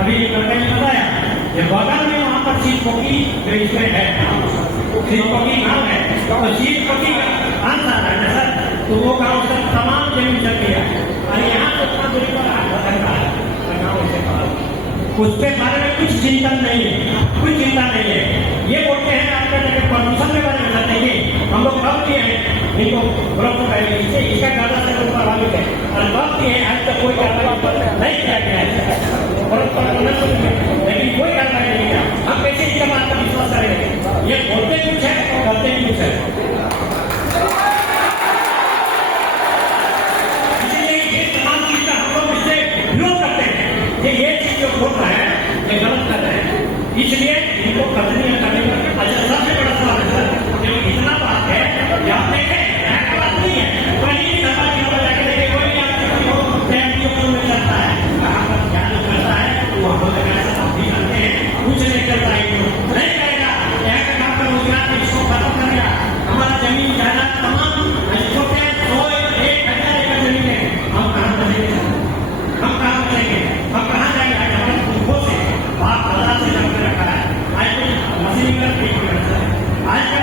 अभी लड़के ने बताया ये बगल में वहाँ पर सीटपोकी जो इसमें है, सीटपोकी गाँव है, तो सीटपोकी गाँव था ना सर, तो वो गाँव से तमाम जमीन चल गया और यहाँ से उतना दूरी पर बदल रहा है गाँव से बाहर। उसके बारे में कुछ चिंतन नहीं है, कुछ चिंता नहीं है। ये बोलते हैं आपका जगह परमिशन के बारे में सर नहीं, हम लोग कब किए हैं इनको ग्रुप करेंगे, इसका ज्यादा से लोग प्रभावित है और कब किए हैं आज तक कोई कार्रवाई नहीं किया गया है, लेकिन कोई कार्रवाई नहीं किया। हम कैसे इसका बात का विश्वास करेंगे? ये बोलते कुछ है करते भी कुछ है। इसीलिए ये तमाम चीज का हम लोग इससे विरोध करते हैं कि ये चीज जो बोल रहे हैं ये गलत कर रहे हैं, इसलिए इनको करने का अच्छा सबसे बड़ा सवाल है सर, जो इतना बात है कि आप देखें बात नहीं है, कहीं भी सभा की खबर जाके देखे कोई भी आपको मिल जाता है, कहाँ पर क्या जो करता है वो हम लोग ऐसा आप भी जानते हैं, कुछ नहीं करता है, नहीं करेगा यहाँ का काम का रोजगार इसको खत्म कर दिया। हमारा जमीन जायदाद तमाम छोटे 1,000 एकड़ जमीन है, हम कहाँ बचेंगे, हम कहाँ बचेंगे, हम कहाँ जाएंगे? आज हमारे कुंभों से बाप दादा से जम कर रखा है, आज मशीनीकरण आजकल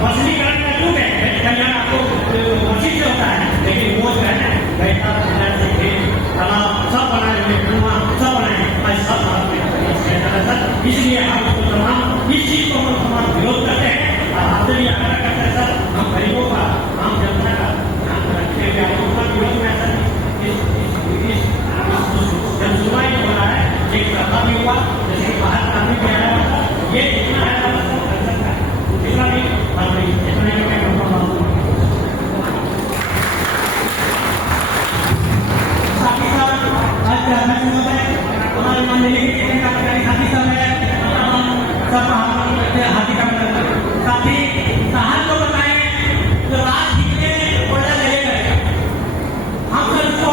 मशीनीकरण का युग है, कल्याण आपको मशीन से होता है, लेकिन वो जो है बेहतर तालाब सब बनाए हुए कुआं सब बनाए सब, इसलिए हम तमाम इस चीज को हम तमाम विरोध करते हैं और आपसे भी आग्रह करते हैं सर, हम गरीबों का आम जनता का ध्यान रखते हुए आप विरोध में सर जनसुनवाई हो रहा है, एक सभा भी हुआ जैसे बाहर काफी भी आया हुआ, ये इतना है इतना भी इतना ही हमारे मंदिर के साथी सब है, सब हाथी का साथी कहा को बताए जो रात जीतने पैसा ले गए, हम सर उसको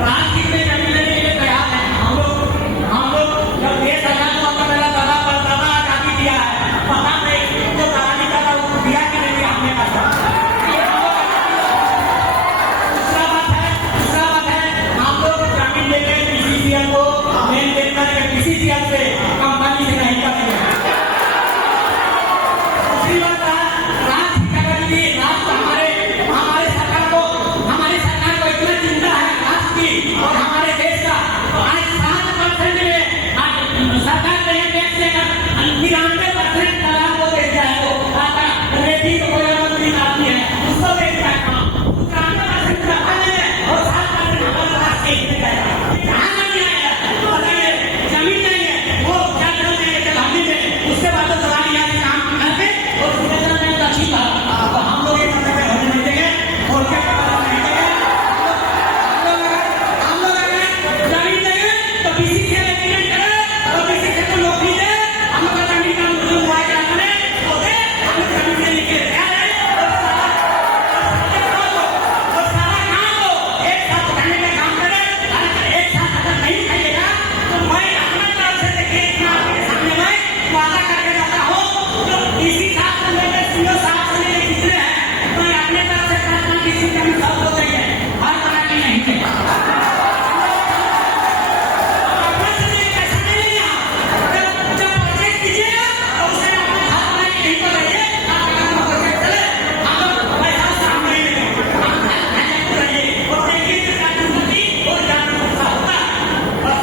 रात जीतने जमीन लेने के लिए तैयार है। हम लोग जब देश आजाद हुआ तो मेरा दादा परदादा आजादी दिया है, पता नहीं जो कहानी का था उसको दिया कि नहीं हमने का। दूसरा बात है हम लोग जमीन लेके पीसीसीएल को मेन देकर के पीसीसीएल से कंपनी से नहीं करते हैं। दूसरी बात राज की राज हमारे सरकार को इतना चिंता है राज की और हमारे देश का, तो आज 7% में सरकार ने टैक्स देकर 93% तालाब को देख जाए तो रेती को कोई नहीं आती है, उसको देख जाए 93% सरकार ने और 7% हमारे राज के देख जाएगा। जमीन नहीं है वो क्या करते हैं जलाने में, उसके बाद तो सवाल यहाँ से काम करते और सुरेंद्र ने अच्छी कहा तो हम लोग ये करने में होने नहीं देंगे और क्या हम लोग अगर जमीन देंगे तो किसी से एग्रीमेंट करें और किसी से तो नौकरी दे, हम लोग जमीन का मुझे मुआवजा क्या करें तो दे, हम जमीन से लेके तैयार है और सारा काम को एक साथ उठाने का काम करें, एक साथ अगर नहीं उठाइएगा तो मैं अपना तरफ से देखिए आपके सामने मैं वादा करके जाता हूँ जो इसी साथ से मेरे सीओ साहब से मेरे जितने हैं मैं अपने तरफ से करता किसी का भी सब होते हैं हर तरह की नहीं है। अपने से पैसा नहीं लेना, जब प्रोजेक्ट कीजिएगा तो उसे अपने हाथ में नहीं तो रहिए आपका प्रोजेक्ट चले, हम लोग पैसा सामने नहीं लेंगे रहिए और देखिए कि जागरूकता और जागरूकता होता है बस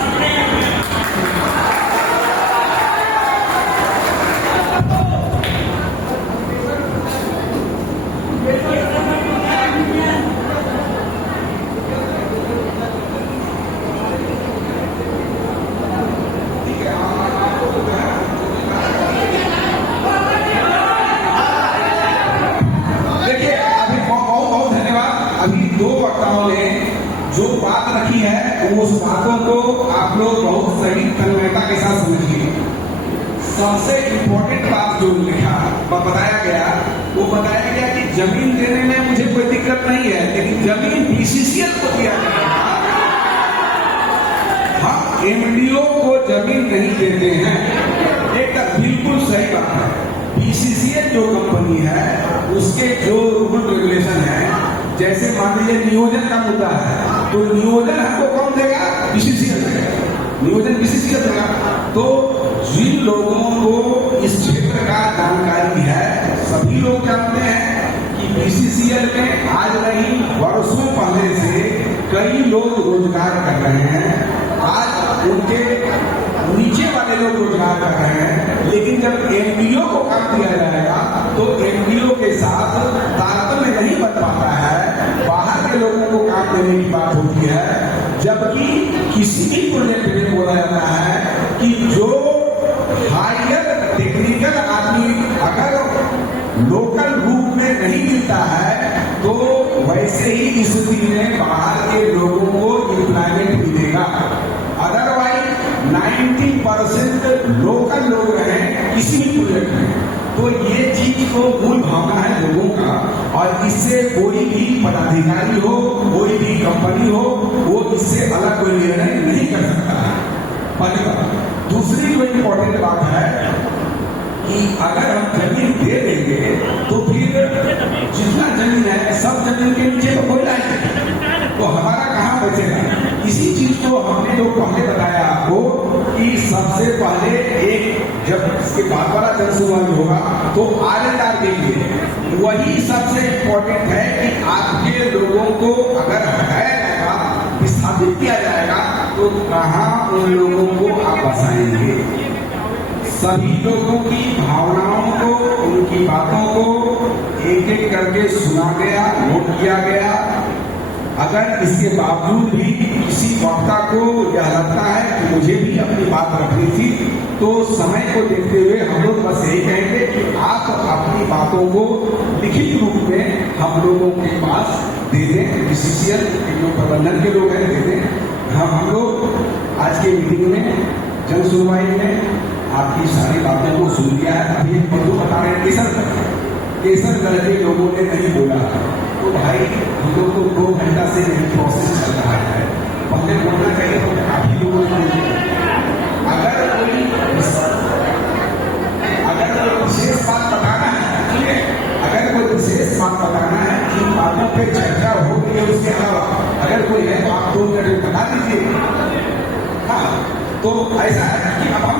जो बात रखी है उस बातों को आप लोग बहुत सही तन्मयता के साथ समझिए। सबसे इम्पोर्टेंट बात जो लिखा बताया गया वो बताया गया कि जमीन देने में मुझे कोई दिक्कत नहीं है, लेकिन जमीन बीसीसीएल को दिया जाएगा। हम एमडीओ को जमीन नहीं देते हैं, एक बिल्कुल सही बात है। बीसीसीएल जो कंपनी है उसके जो रूल रेगुलेशन है, जैसे मान लीजिए नियोजन का मुद्दा है, तो नियोजन हमको कौन देगा? बीसीसीएल देगा, नियोजन बीसीसीएल देगा। तो जिन लोगों को इस क्षेत्र का जानकारी है, सभी लोग जानते हैं कि बीसीसीएल में आज नहीं वर्षों पहले से कई लोग रोजगार कर रहे हैं। आज उनके नीचे वाले लोग रोजगार कर रहे हैं, लेकिन जब एमपीओ को काम दिया जाएगा तो एमपीओ के साथ तारतम्य नहीं बन पाता है, बाहर के लोगों को काम देने की बात होती है। जबकि किसी भी प्रोजेक्ट में बोला जाता है कि जो हायर टेक्निकल आदमी अगर लोकल रूप में नहीं मिलता है तो वैसे ही स्थिति में बाहर के लोगों को एम्प्लॉयमेंट मिलेगा। अदरवाइज 90% लोकल लोग रहे किसी भी प्रोजेक्ट में, तो ये चीज तो मूल भावना है लोगों का, और इससे कोई भी पदाधिकारी हो, कोई भी कंपनी हो, वो इससे अलग कोई निर्णय नहीं कर सकता है। पहली बात। दूसरी जो इम्पोर्टेंट बात है कि अगर हम जमीन दे देंगे तो फिर जितना जमीन है सब जमीन के नीचे तो कोई लाएगा, तो हमारा कहाँ बचेगा? इसी चीज को हमने जो पहले बताया आपको कि सबसे पहले एक जब इसके बाद वाला जन सुनवाई होगा तो आर देंगे, वही सबसे इम्पोर्टेंट है कि आपके लोगों को अगर हटाया जाएगा, विस्थापित किया जाएगा, तो कहाँ उन लोगों को आप बसाएंगे? सभी लोगों की भावनाओं को, उनकी बातों को एक एक करके सुना गया, नोट किया गया। अगर इसके बावजूद भी किसी वक्ता को यह लगता है कि मुझे भी अपनी बात रखनी थी, तो समय को देखते हुए हम लोग बस यही कहेंगे कि आप अपनी बातों को लिखित रूप में हम लोगों के पास दे दें, बीसीसीएल के जो प्रबंधन के लोग हैं दे दें। हम लोग आज के मीटिंग में जन सुनवाई में आपकी सारी बातों को सुन लिया है। अभी एक मौजूद बता रहे हैं केसरगढ़ के लोगों ने नहीं बोला, तो भाई हम लोग को 2 घंटा से यही प्रोसेस चल रहा है, पहले बोलना चाहिए तो काफी लोगों को। अगर कोई विशेष बात बताना है, ठीक है, अगर कोई विशेष बात बताना है, जिन बातों पे चर्चा हो रही है उसके अलावा अगर कोई है तो आप 2 मिनट में बता दीजिए। हाँ, तो ऐसा है कि अब हम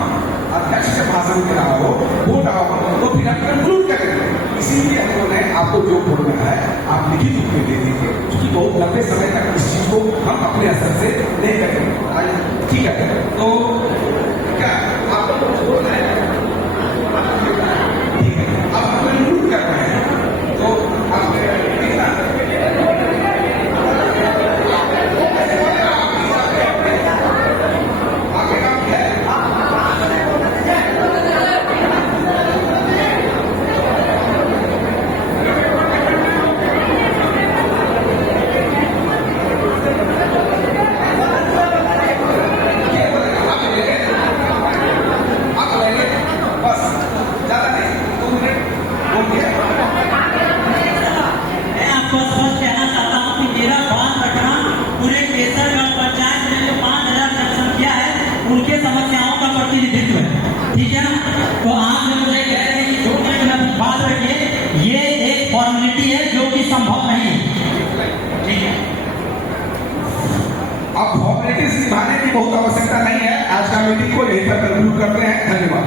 अध्यक्ष के भाषण के रहा हो, बोल रहा हो, तो फिर हम कंक्लूड करेंगे। इसीलिए हम लोगों ने आपको जो बोलना है आप लिखित रूप में दे दीजिए, क्योंकि बहुत लंबे समय तक इस चीज को हम अपने असर से नहीं करेंगे। ठीक है, तो क्या आपको कुछ बोलना है? ठीक है, अब हम कंक्लूड कर रहे हैं, तो आप उनके समस्याओं का प्रतिनिधित्व है, ठीक है ना? तो आप जो मुझे कह रहे हैं कि 2 मिनट में बात रखिए, ये एक फॉर्मेलिटी है जो कि संभव नहीं है, ठीक है? अब फॉर्मेलिटीज निभाने की बहुत आवश्यकता नहीं है। आज का मीटिंग को यहीं पर कंक्लूड करते हैं। धन्यवाद।